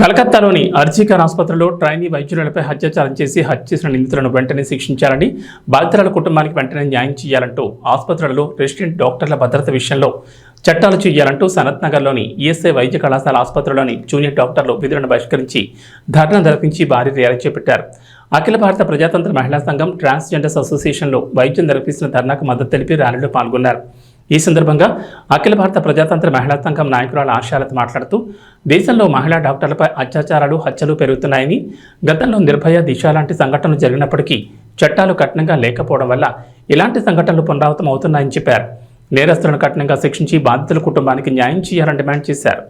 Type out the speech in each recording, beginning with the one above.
కలకత్తాలోని అర్జీకర్ ఆసుపత్రిలో ట్రైనీ వైద్యులపై అత్యాచారం చేసి హత్య చేసిన నిందితులను వెంటనే శిక్షించాలని, బాధితుల కుటుంబానికి వెంటనే న్యాయం చేయాలంటూ ఆసుపత్రులలో రెసిడెంట్ డాక్టర్ల భద్రత విషయంలో చట్టాలు చేయాలంటూ సనత్ నగర్లోని ఈఎస్ఐ వైద్య కళాశాల ఆసుపత్రిలోని జూనియర్ డాక్టర్లు విధులను బహిష్కరించి ధర్నా జరిపించి భారీ ర్యాలీ చేపట్టారు. అఖిల భారత ప్రజాతంత్ర మహిళా సంఘం ట్రాన్స్జెండర్స్ అసోసియేషన్లో వైద్యం జరిపిస్తున్న ధర్నాకు మద్దతు తెలిపి ర్యాలీలో పాల్గొన్నారు. ఈ సందర్భంగా అఖిల భారత ప్రజాతంత్ర మహిళా సంఘం నాయకురాలు ఆశాలత మాట్లాడుతూ, దేశంలో మహిళా డాక్టర్లపై అత్యాచారాలు, హత్యలు పెరుగుతున్నాయని, గతంలో నిర్భయ, దిశ లాంటి సంఘటనలు జరిగినప్పటికీ చట్టాలు కఠినంగా లేకపోవడం వల్ల ఇలాంటి సంఘటనలు పునరావృతం అవుతున్నాయని చెప్పారు. నేరస్తులను కఠినంగా శిక్షించి బాధితుల కుటుంబానికి న్యాయం చేయాలని డిమాండ్ చేశారు.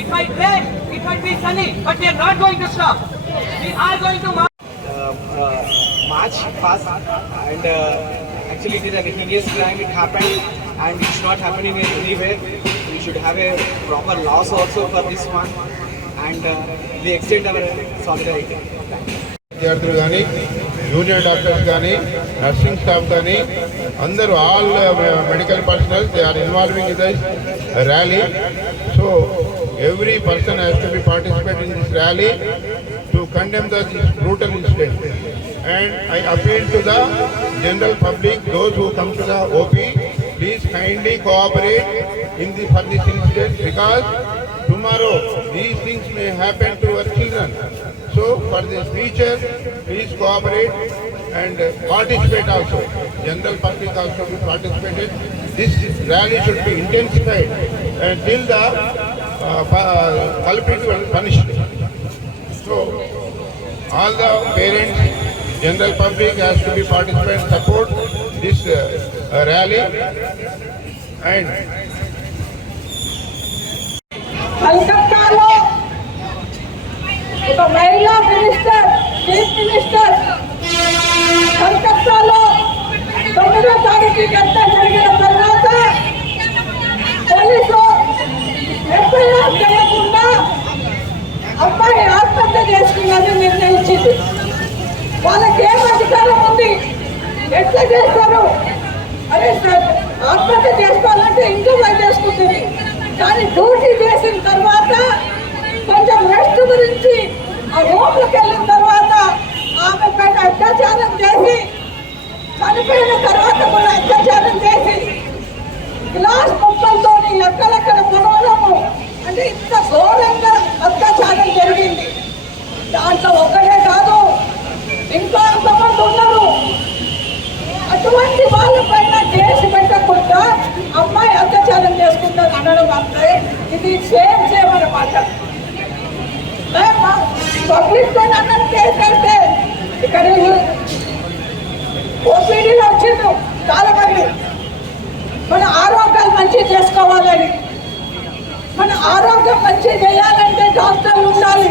It might rain, it might be sunny, but we are not going to stop. We are going to march fast, and actually it is a heinous crime. It happened, and it's not happening anywhere. We should have a proper laws also for this one, and we extend our solidarity. విద్యార్థులు కానీ, junior doctors కానీ, nursing staff కానీ, అందరూ all medical personnel they are involving in this rally. So every person has to be participate in this rally to condemn this brutal incident. And I appeal to the general public, those who come to the OP, please kindly cooperate for this incident, because tomorrow these things may happen to our children. So for this future, please cooperate and participate also. General public also be participated. This rally should be intensified until the culprits were punished. So all the parents, general public has to be participate and support this rally. And కలకత్తాలో ఒక మహిళా minister, chief minister కలకత్తాలో 9వ తారీఖు గంట జరిగిన తర్వాత police FIR చేయకుండా అమ్మాయి ఆత్మహత్య చేసుకున్నదని నిర్ణయించింది. వాళ్ళకి ఏం అధికారం ఉంది? ఎట్లా చేస్తారు? అరే ఆత్మహత్య చేసుకోవాలంటే ఇంట్లో పని చేసుకుంటుంది, కానీ డ్యూటీ చేసిన తర్వాత కొంచెం రెస్ట్ గురించి ఆ రూమ్లోకి వెళ్ళిన తర్వాత ఆమె పైన అత్యాచారం చేసి, చనిపోయిన తర్వాత కూడా అత్యాచారం చేసి, గ్లాస్ ముక్కలతో ఎక్కడెక్కడ మనోరము అంటే ఇంత ఘోరంగా అత్యాచారం జరిగింది. దాంట్లో ఒక్కడే కాదు, ఇంకా అంతమంది ఉన్నారు. అటువంటి వాళ్ళపైన కేసు పెట్టకుండా అమ్మాయి అత్యాచారం చేసుకుంటారు అనడం అంటే ఇది సేమ్ అన్నమాట. పబ్లిక్ తో అన్నది కేసు అయితే ఇక్కడ ఓపీడీలో వచ్చిండు చాలా మంది. మన ఆరోగ్యాలు మంచిగా చేసుకోవాలని, మన ఆరోగ్యం మంచిగా చేయాలంటే డాక్టర్లు ఉండాలి.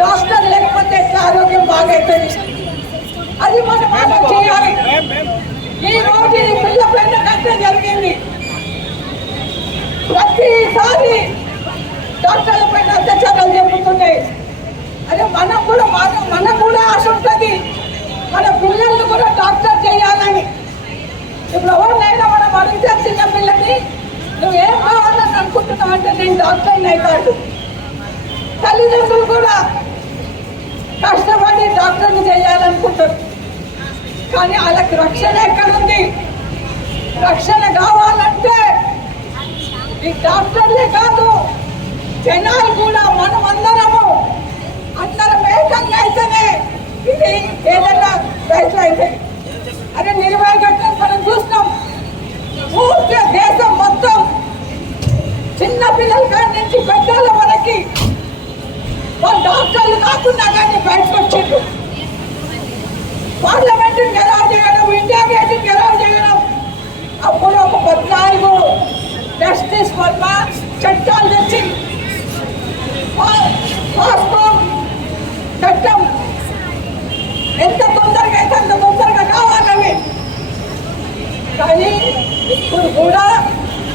డాక్టర్ లేకపోతే ఆరోగ్యం బాగైతుంది. అది మనం చేయాలి. ఈ రోజు ఈ పిల్ల పైన కంటే జరిగింది. ప్రతిసారి డాక్టర్ల పైన అత్యాచారాలు జరుగుతున్నాయి. అదే మనకు కూడా ఆశ ఉంటుంది, మన పిల్లల్ని కూడా డాక్టర్ చేయాలని. ఇప్పుడు ఎవరినైనా మనం అడిగితే చిన్న పిల్లకి నువ్వు ఏం కావాలని అనుకుంటున్నావు అంటే నేను డాక్టర్ని అవుతాడు. తల్లిదండ్రులు కూడా కష్టపడి డాక్టర్ని చేయాలనుకుంటారు, కానీ వాళ్ళకి రక్షణ ఎక్కడుంది? రక్షణ కావాలంటే ఈ డాక్టర్లే కాదు, జనాలు కూడా మనం అందరం ఏకంగా అయితేనే ఇది ఏదైనా రైతులు అయితే. అదే నిర్భయ ఘటన మనం చూస్తాం. పూర్తి దేశం మొత్తం చిన్న పిల్లల కాడి నుంచి పెద్దల వరకు వాళ్ళు డాక్టర్లు కాకుండా కానీ బయటకు వచ్చిండ్రు. పార్లమెంట్ గెలవ చేయడం, ఇండియా గేట్ గెలవ చేయడం. అప్పుడు ఒక 14 జస్టిస్ వర్మ చట్టాలు తెచ్చి చట్టం ఎంత తొందరగా అయితే అంత తొందరగా కావాలని. కానీ ఇప్పుడు కూడా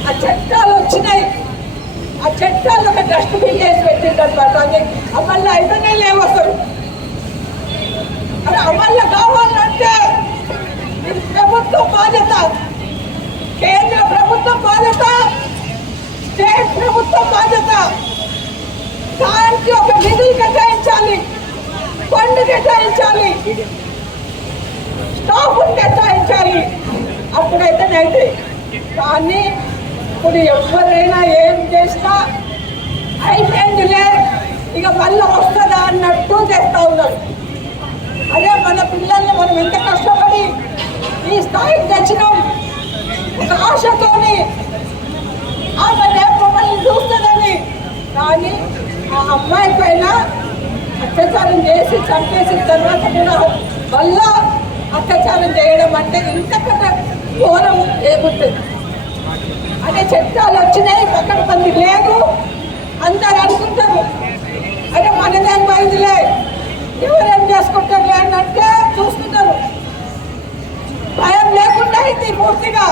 ఆ చట్టాలు వచ్చినాయి. ఆ చట్టాలు ఒక డస్ట్బిన్ చేసి పెట్టిందనమాట. అది అమల్లో అయితేనే లేవు అసలు. అది అమల్లో కావాలంటే ఇది ప్రభుత్వ బాధ్యత, కేంద్ర ప్రభుత్వ బాధ్యత, స్టేట్ ప్రభుత్వ బాధ్యత. దానికి ఒక నిధులు కేటాయించాలి, ఫండ్ కేటాయించాలి, స్టాఫ్ కేటాయించాలి, అప్పుడైతేనైతే. కానీ ఇప్పుడు ఎవరైనా ఏం చేసినా అయిపోయిందిలే ఇక మళ్ళీ వస్తుందా అన్నట్టు చేస్తూ ఉన్నారు. అదే మన పిల్లల్ని మనం ఎంత కష్టపడి ఈ స్థాయికి తెచ్చినాం, ఒక ఆశతోని ఆమె రేపు మమ్మల్ని చూస్తుందని. కానీ ఆ అమ్మాయి పైన అత్యాచారం చేసి చంపేసిన తర్వాత కూడా మళ్ళా అత్యాచారం చేయడం అంటే ఇంతకన్నా ఘోరం ఏముంటుంది. అదే చట్టాలు వచ్చినాయి, పక్కన మంది లేదు, అందరు అనుకుంటారు అదే మనదేం పోయిందిలే, ఎవరేం చేసుకుంటారు అంటే చూస్తున్నారు. భయం లేకుండా అయింది పూర్తిగా.